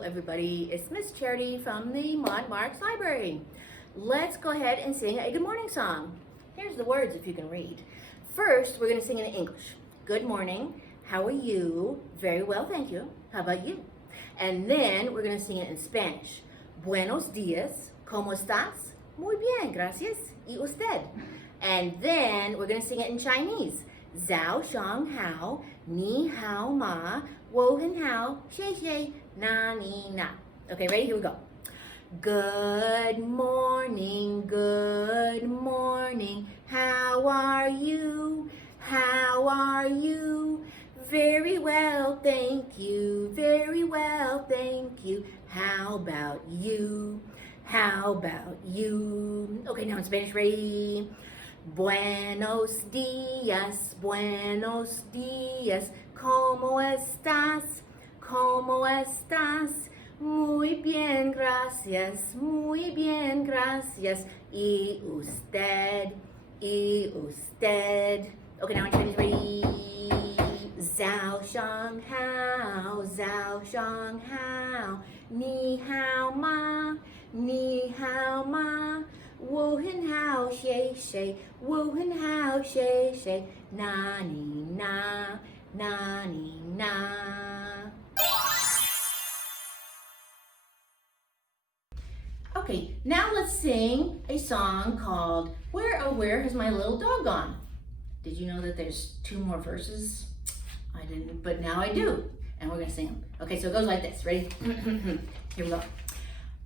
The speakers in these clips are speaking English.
Hello everybody, it's Miss Charity from the Marc's Library. Let's go ahead and sing a good morning song. Here's the words if you can read. First, we're going to sing in English. Good morning, how are you? Very well, thank you. How about you? And then we're going to sing it in Spanish. Buenos días, ¿cómo estás? Muy bien, gracias. ¿Y usted? And then we're going to sing it in Chinese. Zhao Shang Hao, Ni Hao Ma, Wo Hen Hao, Xie Xie, Na Ni Na. Okay, ready? Here we go. Good morning, how are you? How are you? Very well, thank you, very well, thank you. How about you? How about you? Okay, now in Spanish, ready? Buenos días, ¿cómo estás? ¿Cómo estás? Muy bien, gracias, muy bien, gracias. ¿Y usted? ¿Y usted? Okay, now in Chinese, ready? Zhao Shang Hao, Ni Hao Ma, Ni Hao Ma. Wo Hen Hao Xie Xie, Wo Hen Hao Xie Xie, Na Ni Na, Na Ni Na. Okay, now let's sing a song called Where Oh Where Has My Little Dog Gone? Did you know that there's 2 more verses? I didn't, but now I do. And we're gonna sing them. Okay, so it goes like this. Ready? Here we go.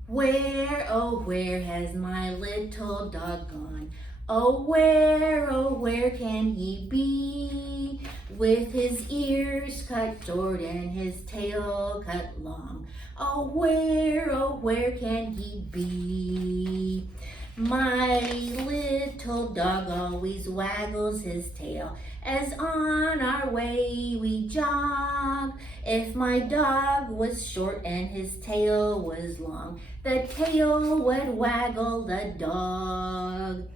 Where, oh, where has my little dog gone? Oh, where can he be? With his ears cut short and his tail cut long. Oh, where can he be? My little dog always waggles his tail as on our way we jog. If my dog was short and his tail was long, the tail would waggle the dog.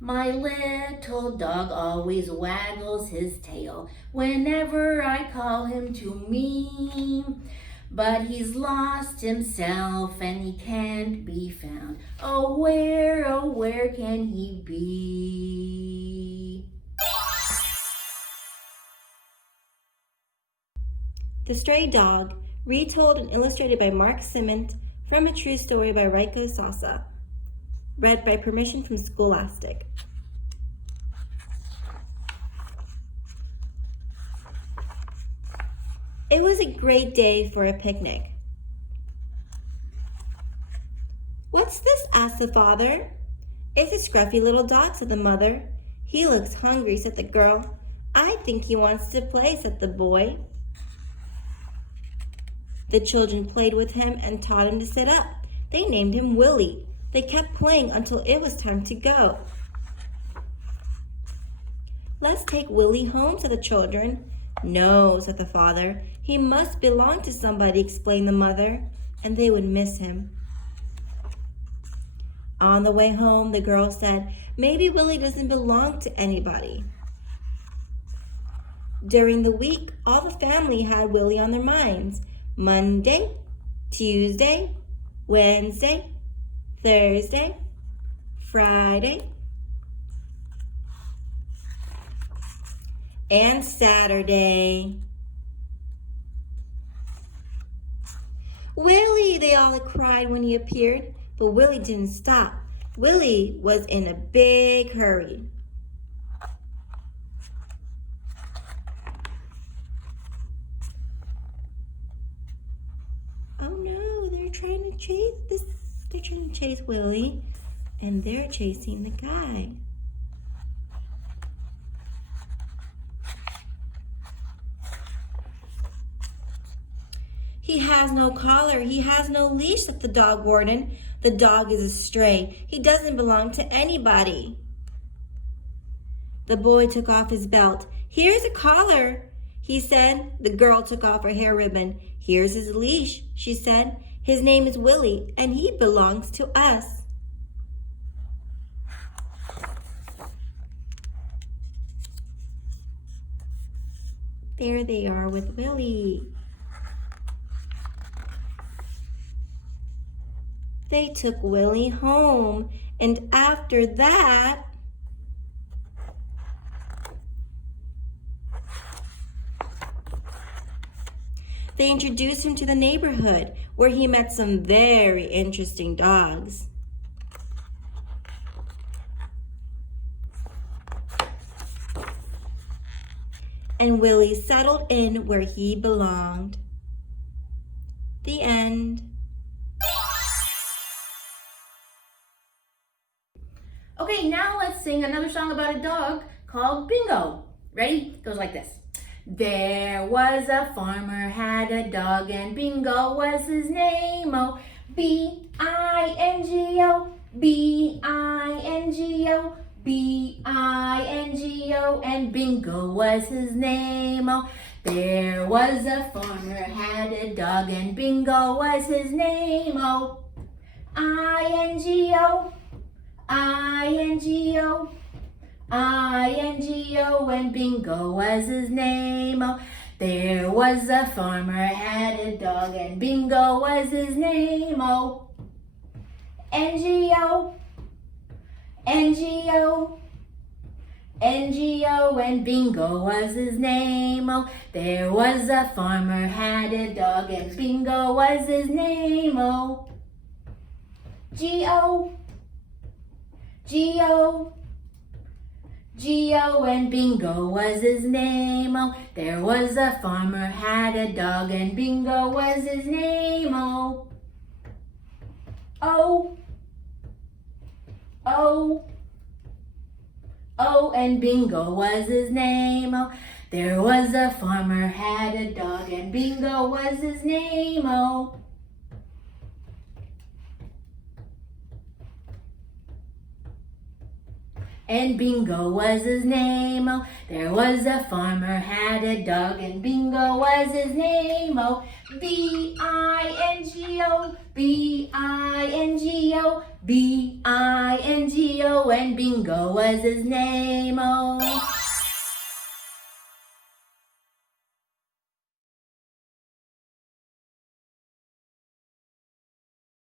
My little dog always waggles his tail whenever I call him to me. But he's lost himself and he can't be found. Oh, where can he be? The Stray Dog, retold and illustrated by Marc Simont from a true story by Raiko Sasa. Read by permission from Scholastic. It was a great day for a picnic. "What's this?" asked the father. "It's a scruffy little dog," said the mother. "He looks hungry," said the girl. "I think he wants to play," said the boy. The children played with him and taught him to sit up. They named him Willie. They kept playing until it was time to go. "Let's take Willie home," said the children. "No," said the father. "He must belong to somebody," explained the mother, "and they would miss him." On the way home, the girl said, "Maybe Willie doesn't belong to anybody." During the week, all the family had Willie on their minds. Monday, Tuesday, Wednesday, Thursday, Friday, and Saturday. "Willie!" they all cried when he appeared, but Willie didn't stop. Willie was in a big hurry. Oh no, they're trying to chase Willie, and they're chasing the guy. "He has no collar, he has no leash," said the dog warden. "The dog is a stray. He doesn't belong to anybody." The boy took off his belt. "Here's a collar," he said. The girl took off her hair ribbon. "Here's his leash," she said. "His name is Willie, and he belongs to us." There they are with Willie. They took Willie home, and after that, they introduced him to the neighborhood, where he met some very interesting dogs. And Willie settled in where he belonged. The end. Okay, now let's sing another song about a dog called Bingo. Ready? It goes like this. There was a farmer had a dog and Bingo was his name. Oh, B-I-N-G-O, B-I-N-G-O, B-I-N-G-O, and Bingo was his name. Oh, there was a farmer had a dog and Bingo was his name. Oh, I-N-G-O, I-N-G-O, I-N-G-O, and Bingo was his name. Oh, there was a farmer had a dog and Bingo was his name. Oh, N-G-O, N-G-O, N-G-O, and Bingo was his name. Oh, there was a farmer had a dog and Bingo was his name. Oh, G-O, G-O, G-O, and Bingo was his name. Oh, there was a farmer had a dog and Bingo was his name. Oh, O, O, O, and Bingo was his name. Oh, there was a farmer had a dog and Bingo was his name. Oh, and Bingo was his name. Oh, there was a farmer had a dog and Bingo was his name. Oh, B-I-N-G-O, B-I-N-G-O, B-I-N-G-O, and Bingo was his name. Oh.